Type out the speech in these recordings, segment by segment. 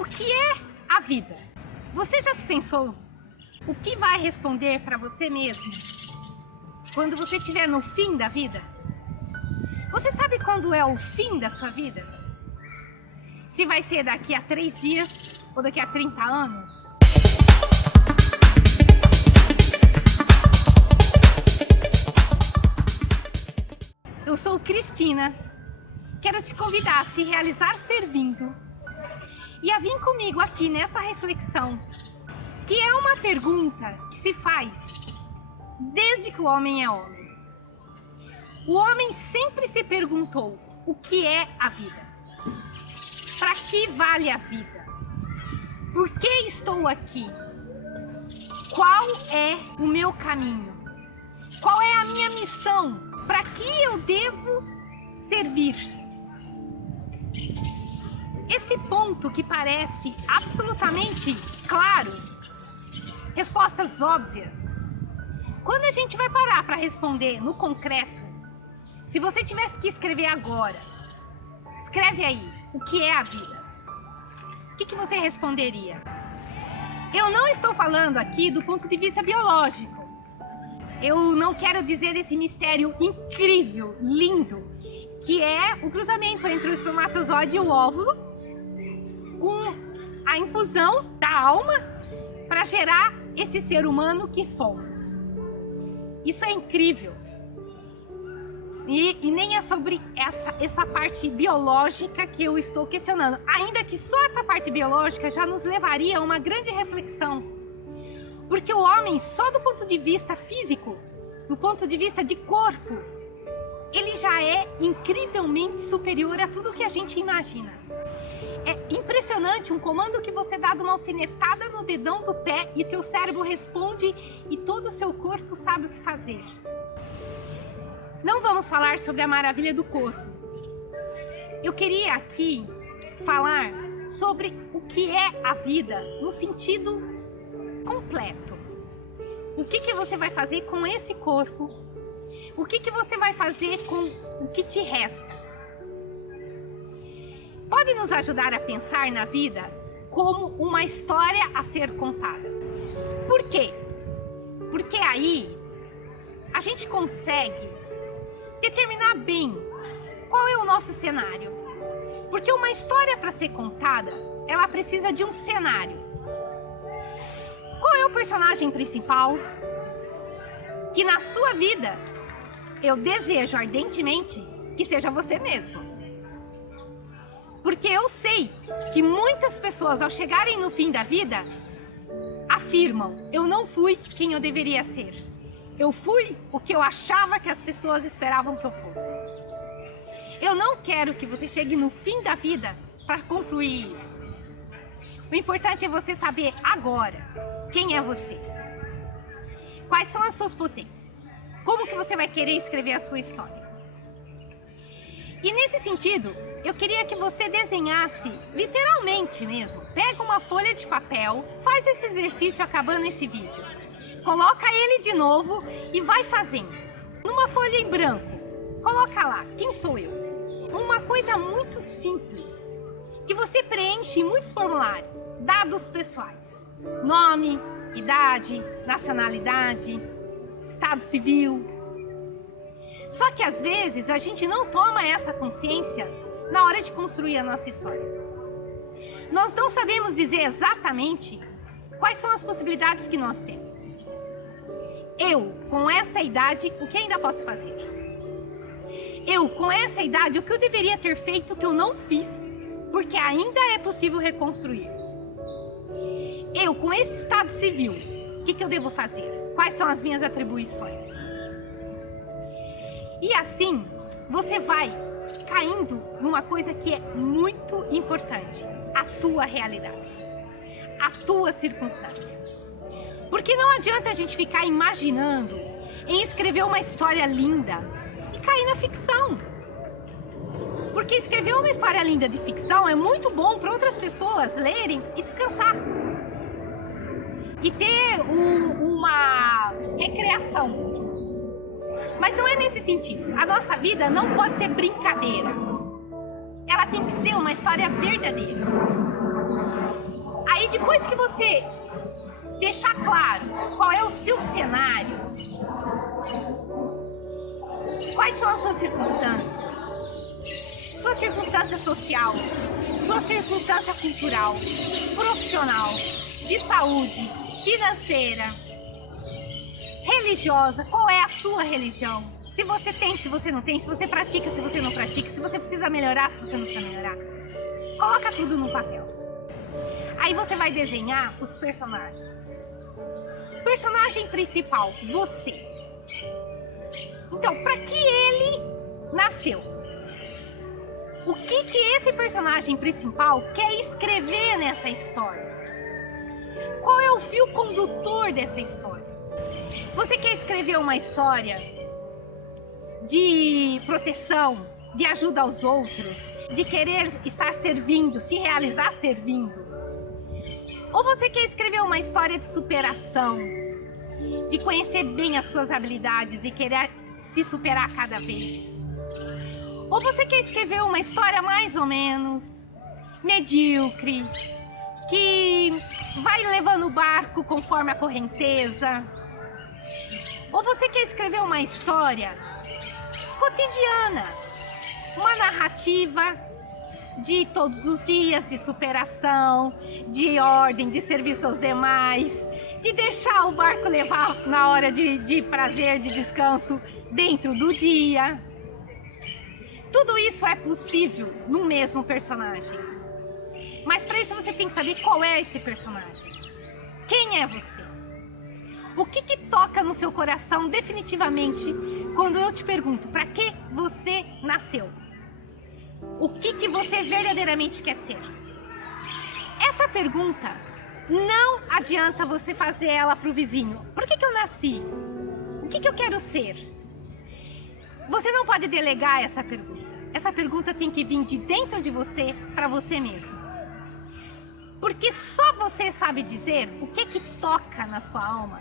O que é a vida? Você já se pensou o que vai responder para você mesmo quando você estiver no fim da vida? Você sabe quando é o fim da sua vida? Se vai ser daqui a 3 dias ou daqui a 30 anos? Eu sou Cristina. Quero te convidar a se realizar servindo e a vir comigo aqui nessa reflexão, que é uma pergunta que se faz desde que o homem é homem. O homem sempre se perguntou o que é a vida. Para que vale a vida? Por que estou aqui? Qual é o meu caminho? Qual é a minha missão? Para que eu devo servir? Esse ponto que parece absolutamente claro, respostas óbvias. Quando a gente vai parar para responder no concreto, se você tivesse que escrever agora, escreve aí, o que é a vida? O que você responderia? Eu não estou falando aqui do ponto de vista biológico. Eu não quero dizer esse mistério incrível, lindo, que é o cruzamento entre o espermatozoide e o óvulo, com a infusão da alma para gerar esse ser humano que somos. Isso é incrível. E nem é sobre essa parte biológica que eu estou questionando. Ainda que só essa parte biológica já nos levaria a uma grande reflexão. Porque o homem, só do ponto de vista físico, do ponto de vista de corpo, ele já é incrivelmente superior a tudo que a gente imagina. É impressionante um comando que você dá de uma alfinetada no dedão do pé e teu cérebro responde e todo o seu corpo sabe o que fazer. Não vamos falar sobre a maravilha do corpo. Eu queria aqui falar sobre o que é a vida no sentido completo. O que você vai fazer com esse corpo? O que você vai fazer com o que te resta? Pode nos ajudar a pensar na vida como uma história a ser contada. Por quê? Porque aí a gente consegue determinar bem qual é o nosso cenário. Porque uma história para ser contada, ela precisa de um cenário. Qual é o personagem principal? Que na sua vida eu desejo ardentemente que seja você mesmo. Porque eu sei que muitas pessoas, ao chegarem no fim da vida, afirmam: eu não fui quem eu deveria ser. Eu fui o que eu achava que as pessoas esperavam que eu fosse. Eu não quero que você chegue no fim da vida para concluir isso. O importante é você saber agora quem é você. Quais são as suas potências? Como que você vai querer escrever a sua história? E nesse sentido, eu queria que você desenhasse, literalmente mesmo. Pega uma folha de papel, faz esse exercício acabando esse vídeo. Coloca ele de novo e vai fazendo. Numa folha em branco, coloca lá, quem sou eu? Uma coisa muito simples, que você preenche em muitos formulários. Dados pessoais. Nome, idade, nacionalidade, estado civil. Só que às vezes a gente não toma essa consciência na hora de construir a nossa história. Nós não sabemos dizer exatamente quais são as possibilidades que nós temos. Eu, com essa idade, o que ainda posso fazer? Eu, com essa idade, o que eu deveria ter feito que eu não fiz, porque ainda é possível reconstruir. Eu, com esse estado civil, o que eu devo fazer? Quais são as minhas atribuições? E assim, você vai caindo numa coisa que é muito importante: a tua realidade, a tua circunstância. Porque não adianta a gente ficar imaginando em escrever uma história linda e cair na ficção. Porque escrever uma história linda de ficção é muito bom para outras pessoas lerem e descansar. E ter uma recreação. Mas não é nesse sentido. A nossa vida não pode ser brincadeira. Ela tem que ser uma história verdadeira. depois que você deixar claro qual é o seu cenário, quais são as suas circunstância social, sua circunstância cultural, profissional, de saúde, financeira, religiosa, qual é a sua religião? Se você tem, se você não tem, se você pratica, se você não pratica, se você precisa melhorar, se você não precisa melhorar. Coloca tudo no papel. Aí você vai desenhar os personagens. Personagem principal, você. Então, para que ele nasceu? O que esse personagem principal quer escrever nessa história? Qual é o fio condutor dessa história? Você quer escrever uma história de proteção, de ajuda aos outros, de querer estar servindo, se realizar servindo? Ou você quer escrever uma história de superação, de conhecer bem as suas habilidades e querer se superar cada vez? Ou você quer escrever uma história mais ou menos medíocre, que vai levando o barco conforme a correnteza? Ou você quer escrever uma história cotidiana, uma narrativa de todos os dias, de superação, de ordem, de serviço aos demais, de deixar o barco levar na hora de prazer, de descanso dentro do dia? Tudo isso é possível no mesmo personagem. Mas para isso você tem que saber qual é esse personagem. Quem é você? O que toca no seu coração definitivamente quando eu te pergunto para que você nasceu? O que você verdadeiramente quer ser? Essa pergunta não adianta você fazer ela para o vizinho. Por que eu nasci? O que eu quero ser? Você não pode delegar essa pergunta. Essa pergunta tem que vir de dentro de você para você mesmo. Porque só você sabe dizer o que toca na sua alma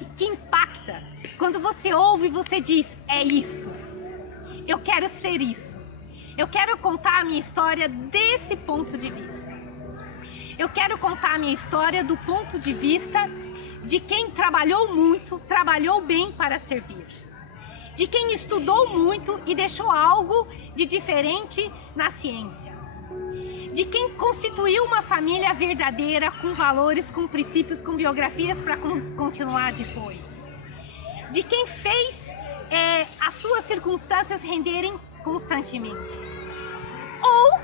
e que impacta quando você ouve e você diz: é isso, eu quero ser isso, eu quero contar a minha história desse ponto de vista. Eu quero contar a minha história do ponto de vista de quem trabalhou muito, trabalhou bem para servir. De quem estudou muito e deixou algo de diferente na ciência. De quem constituiu uma família verdadeira, com valores, com princípios, com biografias para continuar depois. De quem fez as suas circunstâncias renderem constantemente. Ou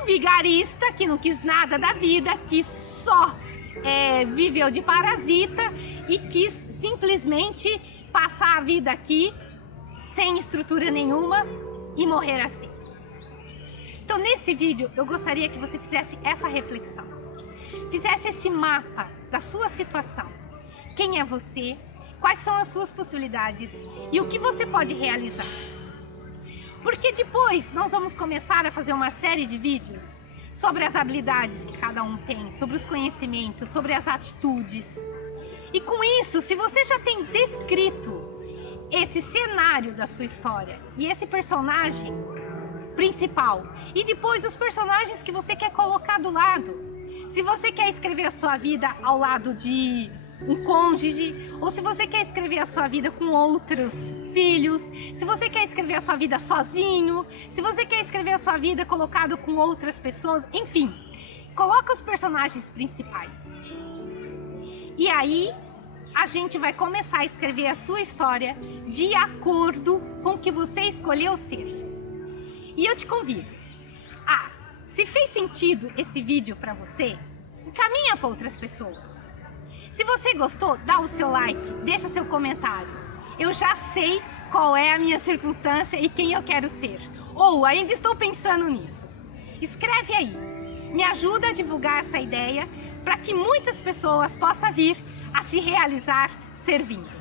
um vigarista que não quis nada da vida, que só viveu de parasita e quis simplesmente passar a vida aqui sem estrutura nenhuma e morrer assim. Então, nesse vídeo, eu gostaria que você fizesse essa reflexão. Fizesse esse mapa da sua situação. Quem é você? Quais são as suas possibilidades? E o que você pode realizar? Porque depois nós vamos começar a fazer uma série de vídeos sobre as habilidades que cada um tem, sobre os conhecimentos, sobre as atitudes. E com isso, se você já tem descrito esse cenário da sua história e esse personagem principal, e depois os personagens que você quer colocar do lado, se você quer escrever a sua vida ao lado de um cônjuge, ou se você quer escrever a sua vida com outros filhos, se você quer escrever a sua vida sozinho, se você quer escrever a sua vida colocado com outras pessoas, enfim, coloca os personagens principais. E aí a gente vai começar a escrever a sua história de acordo com o que você escolheu ser. E eu te convido se fez sentido esse vídeo para você, encaminha para outras pessoas. Se você gostou, dá o seu like, deixa seu comentário. Eu já sei qual é a minha circunstância e quem eu quero ser. Ou ainda estou pensando nisso. Escreve aí. Me ajuda a divulgar essa ideia para que muitas pessoas possam vir a se realizar servindo.